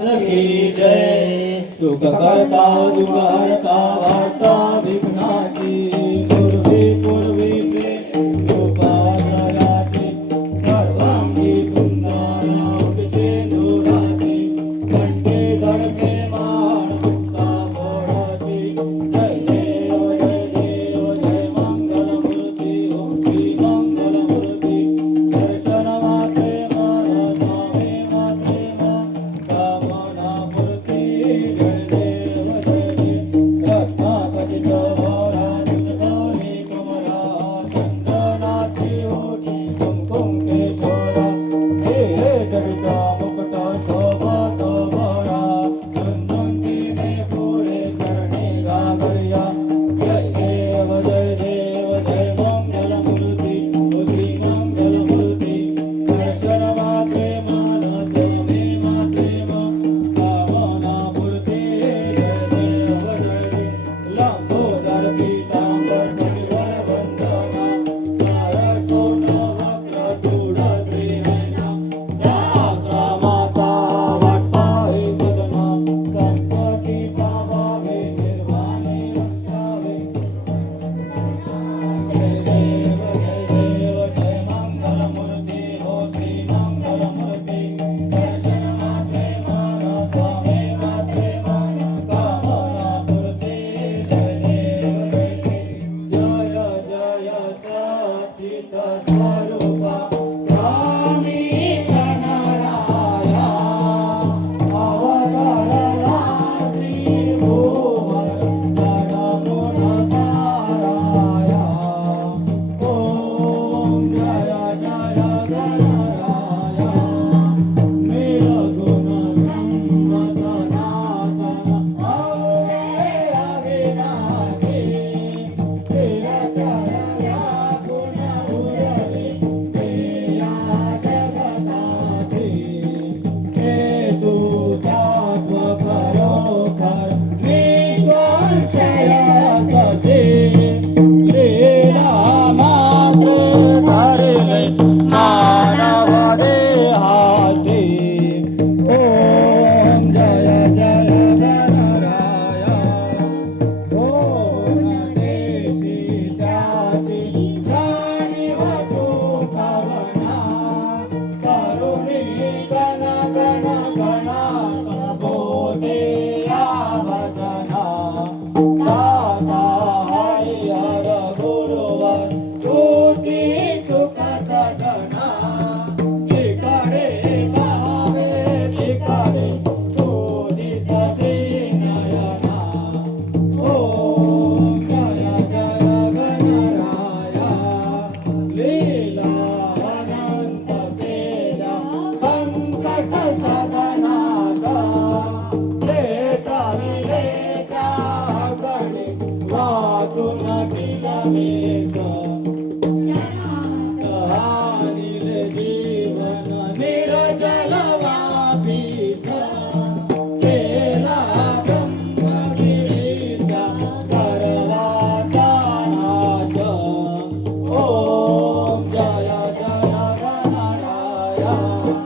की जय। सुखकर्ता दुर्हर्ता वार्ता विघ्नाची पूर्वी पूर्वी सर्वांगी सुंदर उपचे दुराची घंटे घडके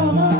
come on.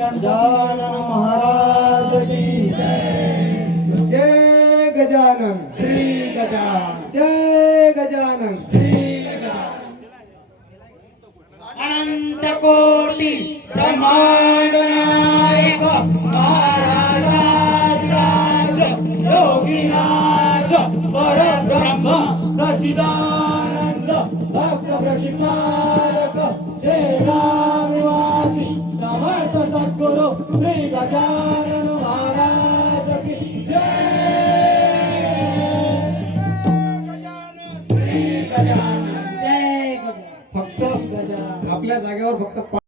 गजानन महाराज की जय जय गजानन श्री गजानन जय गजानन श्री अनंत कोटी ब्रह्मांड नायक Atida.